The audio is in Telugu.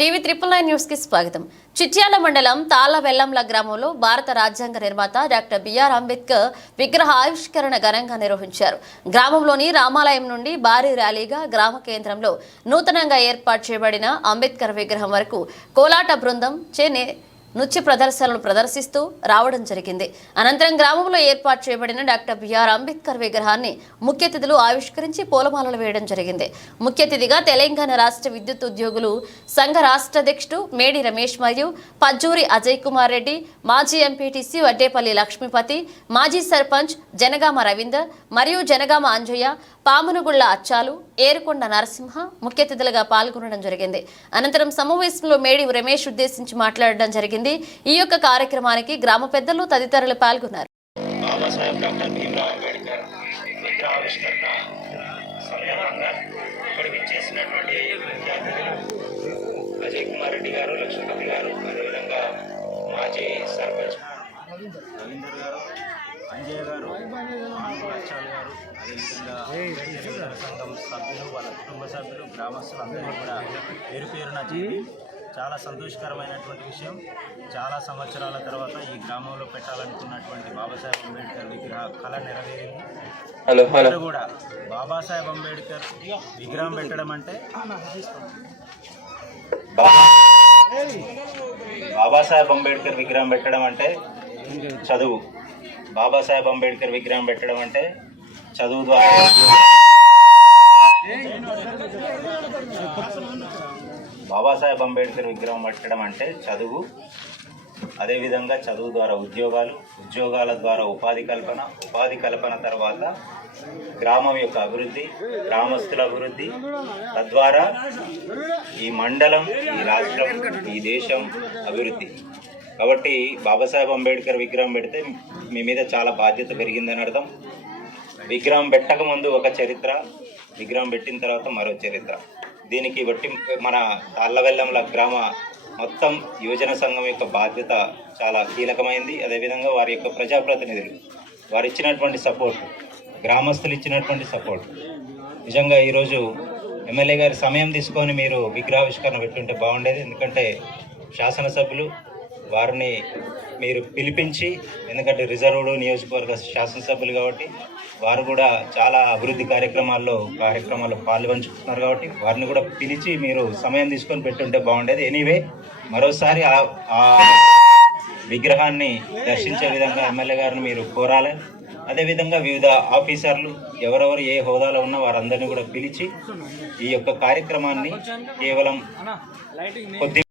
టీవీ త్రిపుల్ నైన్ న్యూస్కి స్వాగతం. చిట్యాల మండలం తాళవెల్లంల గ్రామంలో భారత రాజ్యాంగ నిర్మాత డాక్టర్ బిఆర్ అంబేద్కర్ విగ్రహ ఆవిష్కరణ ఘనంగా నిర్వహించారు. గ్రామంలోని రామాలయం నుండి భారీ ర్యాలీగా గ్రామ కేంద్రంలో నూతనంగా ఏర్పాటు చేయబడిన అంబేద్కర్ విగ్రహం వరకు కోలాట బృందం చేనే నృత్య ప్రదర్శనలు ప్రదర్శిస్తూ రావడం జరిగింది. అనంతరం గ్రామంలో ఏర్పాటు చేయబడిన డాక్టర్ బిఆర్ అంబేద్కర్ విగ్రహాన్ని ముఖ్య అతిథులు ఆవిష్కరించి పూలమాలలు వేయడం జరిగింది. ముఖ్య అతిథిగా తెలంగాణ రాష్ట్ర విద్యుత్ ఉద్యోగులు సంఘ రాష్ట్ర అధ్యక్షుడు మేడి రమేష్ మరియు పజ్జూరి అజయ్ కుమార్ రెడ్డి మాజీ ఎంపీటీసీ వడ్డేపల్లి లక్ష్మీపతి మాజీ సర్పంచ్ జనగామ రవీందర్ మరియు జనగామ అంజయ్య పామునుగుళ్ళ అచ్చాలు ఏరుకొండ నరసింహ ముఖ్య అతిథులుగా పాల్గొనడం జరిగింది. అనంతరం సమావేశంలో మేడి రమేష్ ఉద్దేశించి మాట్లాడడం జరిగింది. ఈ యొక్క కార్యక్రమానికి గ్రామ పెద్దలు తదితరులు పాల్గొన్నారు. అజయ్ కుమార్ రెడ్డి గారు లక్ష్మీపతి గారు అదేవిధంగా మాజీ సర్పంచ్ రవీందర్ గారు గారు అదేవిధంగా సంఘం సభ్యులు వాళ్ళ కుటుంబ సభ్యులు గ్రామస్తులు అందరూ కూడా పేరు పేరున చెప్పి చాలా సంతోషకరమైనటువంటి విషయం. చాలా సంవత్సరాల తర్వాత ఈ గ్రామంలో పెట్టాలనుకున్నటువంటి బాబాసాహెబ్ అంబేద్కర్ విగ్రహ కళ నెరవేరింది. హలో అందరూ కూడా బాబాసాహెబ్ అంబేద్కర్ విగ్రహం పెట్టడం అంటే బాబాసాహెబ్ అంబేద్కర్ విగ్రహం పెట్టడం అంటే చదువు. బాబాసాహెబ్ అంబేద్కర్ విగ్రహం పెట్టడం అంటే చదువు ద్వారా బాబాసాహెబ్ అంబేద్కర్ విగ్రహం పెట్టడం అంటే చదువు. అదేవిధంగా చదువు ద్వారా ఉద్యోగాలు ఉద్యోగాల ద్వారా ఉపాధి కల్పన ఉపాధి కల్పన తర్వాత గ్రామం యొక్క అభివృద్ధి గ్రామస్తుల అభివృద్ధి తద్వారా ఈ మండలం ఈ రాష్ట్రం ఈ దేశం అభివృద్ధి. కాబట్టి బాబాసాహెబ్ అంబేద్కర్ విగ్రహం పెడితే మీ మీద చాలా బాధ్యత పెరిగిందని అర్థం. విగ్రహం పెట్టక ముందు ఒక చరిత్ర విగ్రహం పెట్టిన తర్వాత మరో చరిత్ర. దీనికి బట్టి మన తాళ్ళవెల్లంల గ్రామ మొత్తం యువజన సంఘం యొక్క బాధ్యత చాలా కీలకమైంది. అదేవిధంగా వారి యొక్క ప్రజాప్రతినిధులు వారు ఇచ్చినటువంటి సపోర్ట్ గ్రామస్తులు ఇచ్చినటువంటి సపోర్ట్. నిజంగా ఈరోజు ఎమ్మెల్యే గారి సమయం తీసుకొని మీరు విగ్రహావిష్కరణ పెట్టుంటే బాగుండేది. ఎందుకంటే శాసనసభ్యులు వారిని మీరు పిలిపించి ఎందుకంటే రిజర్వ్డ్ నియోజకవర్గ శాసనసభ్యులు కాబట్టి వారు కూడా చాలా అభివృద్ధి కార్యక్రమాల్లో కార్యక్రమాల్లో పాల్పంచుకుంటున్నారు కాబట్టి వారిని కూడా పిలిచి మీరు సమయం తీసుకొని పెట్టుంటే బాగుండేది. ఎనీవే మరోసారి ఆ- ఆ విగ్రహాన్ని దర్శించే విధంగా ఎమ్మెల్యే గారిని మీరు కోరాలి. అదేవిధంగా వివిధ ఆఫీసర్లు ఎవరెవరు ఏ హోదాలో ఉన్నా వారందరినీ కూడా పిలిచి ఈ యొక్క కార్యక్రమాన్ని కేవలం కొద్ది